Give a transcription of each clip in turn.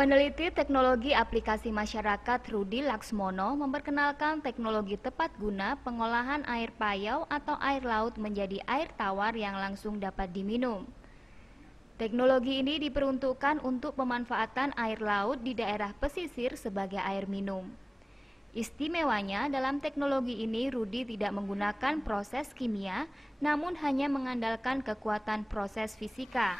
Peneliti teknologi aplikasi masyarakat Rudi Laksmono memperkenalkan teknologi tepat guna pengolahan air payau atau air laut menjadi air tawar yang langsung dapat diminum. Teknologi ini diperuntukkan untuk pemanfaatan air laut di daerah pesisir sebagai air minum. Istimewanya dalam teknologi ini Rudi tidak menggunakan proses kimia, namun hanya mengandalkan kekuatan proses fisika.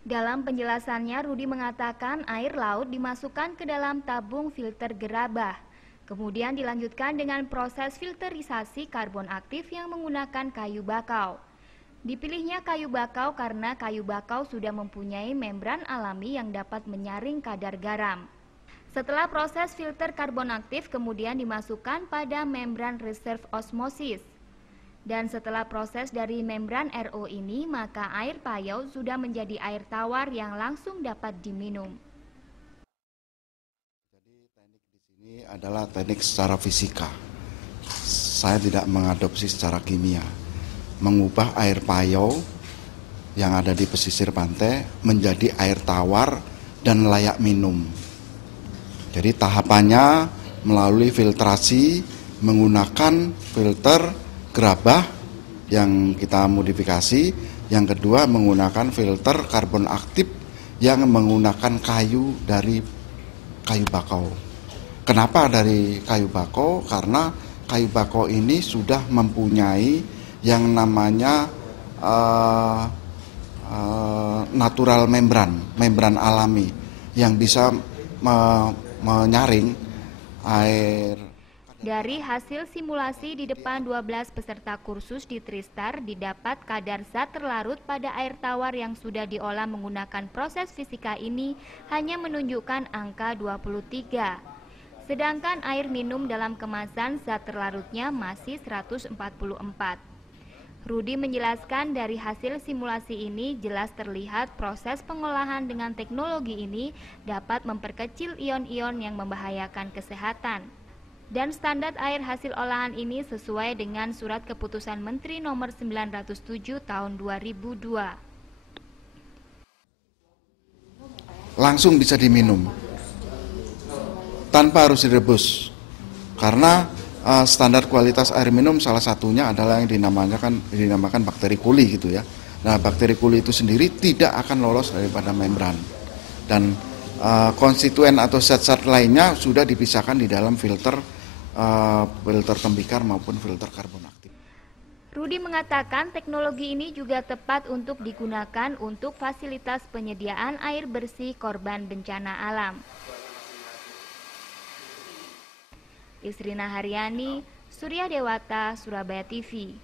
Dalam penjelasannya, Rudi mengatakan air laut dimasukkan ke dalam tabung filter gerabah. Kemudian dilanjutkan dengan proses filterisasi karbon aktif yang menggunakan kayu bakau. Dipilihnya kayu bakau karena kayu bakau sudah mempunyai membran alami yang dapat menyaring kadar garam. Setelah proses filter karbon aktif kemudian dimasukkan pada membran reserve osmosis. Dan setelah proses dari membran RO ini, maka air payau sudah menjadi air tawar yang langsung dapat diminum. Jadi teknik di sini adalah teknik secara fisika. Saya tidak mengadopsi secara kimia. Mengubah air payau yang ada di pesisir pantai menjadi air tawar dan layak minum. Jadi tahapannya melalui filtrasi menggunakan filter gerabah yang kita modifikasi, yang kedua menggunakan filter karbon aktif yang menggunakan kayu dari kayu bakau. Kenapa dari kayu bakau? Karena kayu bakau ini sudah mempunyai yang namanya natural membran alami yang bisa menyaring air. Dari hasil simulasi di depan 12 peserta kursus di Tristar didapat kadar zat terlarut pada air tawar yang sudah diolah menggunakan proses fisika ini hanya menunjukkan angka 23. Sedangkan air minum dalam kemasan zat terlarutnya masih 144. Rudi menjelaskan dari hasil simulasi ini jelas terlihat proses pengolahan dengan teknologi ini dapat memperkecil ion-ion yang membahayakan kesehatan. Dan standar air hasil olahan ini sesuai dengan Surat Keputusan Menteri Nomor 907 Tahun 2002. Langsung bisa diminum, tanpa harus direbus. Karena standar kualitas air minum salah satunya adalah yang dinamakan bakteri kuli gitu ya. Nah, bakteri kuli itu sendiri tidak akan lolos daripada membran. Dan konstituen atau zat-zat lainnya sudah dipisahkan di dalam filter tembikar maupun filter karbon aktif. Rudi mengatakan teknologi ini juga tepat untuk digunakan untuk fasilitas penyediaan air bersih korban bencana alam. Isrina Haryani, Surya Dewata, Surabaya TV.